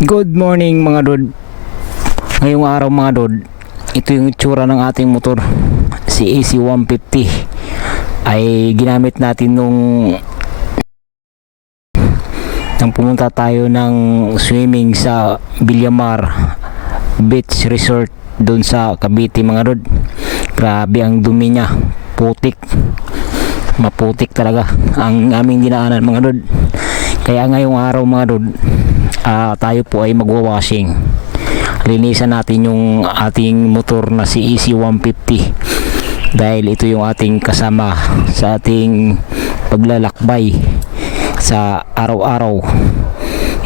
Good morning mga dod. Ngayong araw mga dod, ito yung itsura ng ating motor. Si AC150 ay ginamit natin nung pumunta tayo ng swimming sa Villamar Beach Resort doon sa Cavite mga dod. Grabe ang dumi niya, putik, maputik talaga ang aming dinaanan mga dod. Kaya ngayong araw mga dod, tayo po ay magwa-washing. Linisan natin yung ating motor na si AC150 dahil ito yung ating kasama sa ating paglalakbay sa araw-araw.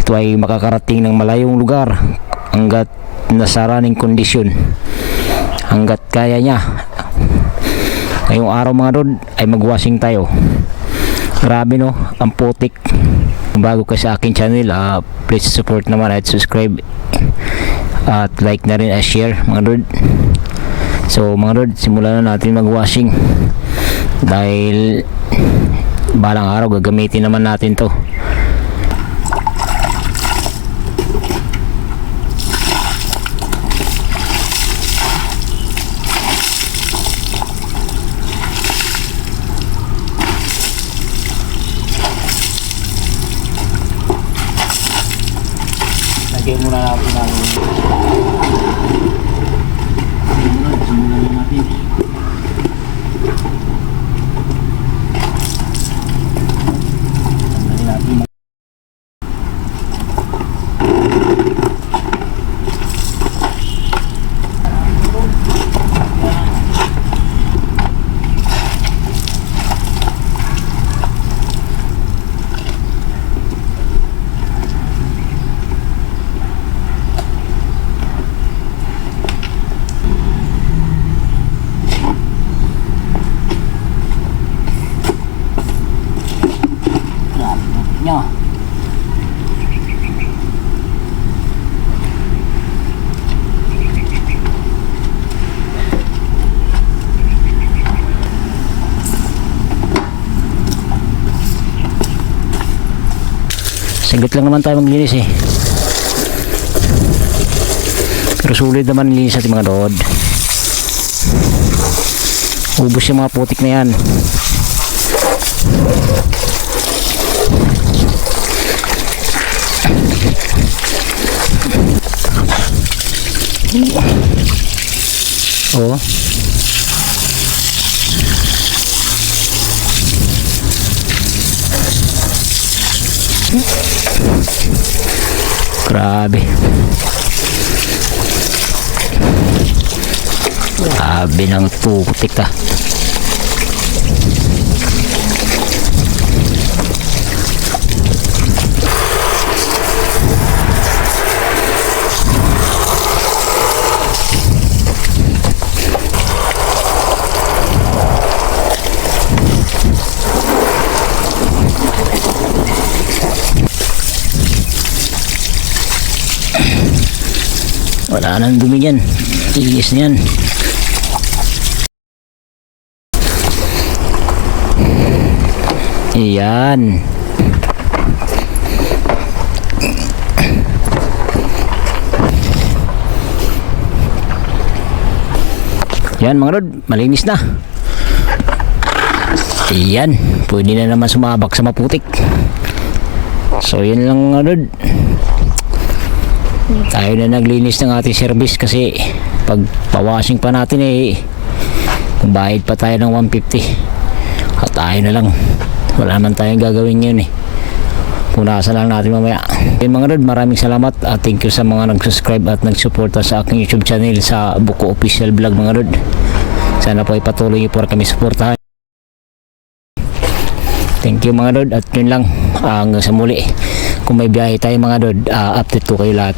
Ito ay makakarating ng malayong lugar hanggat nasa running condition, hanggat kaya niya. Ngayong araw mga dod ay magwashing tayo. Grabe no, ang putik. Kung bago ka sa akin channel, please support naman at subscribe at like na rin at share mga dod. So mga dod, simulan na natin magwashing dahil balang araw gagamitin naman natin to. Lagyan muna natin ang simulan natin. Nya. Saglit lang naman tayo maglinis eh. Pero sulit naman nilinis natin mga dod. Ubus yung mga putik na yan. Oh. Grabe. Grabe ng putik ta. Wala nang dumi yan, iis na yan. Ayan. Yan mga rod, malinis na. Ayan, pwede na naman sumabak sa maputik. So yun lang mga rod. Tayo na naglinis ng ating service kasi pag pawashing pa natin bayad pa tayo ng 150 at tayo na lang, wala naman tayong gagawin yun punasan lang natin mamaya. Okay, mga rod, maraming salamat at thank you sa mga nag-subscribe at nag-suporta sa aking YouTube channel sa Buko Official Vlog mga rod. Sana po ay patuloy niyo po kami suportahan. Thank you mga rod at yun lang, hanggang sa muli. Kung may biyahe tayo mga dod, update ko kayo lahat.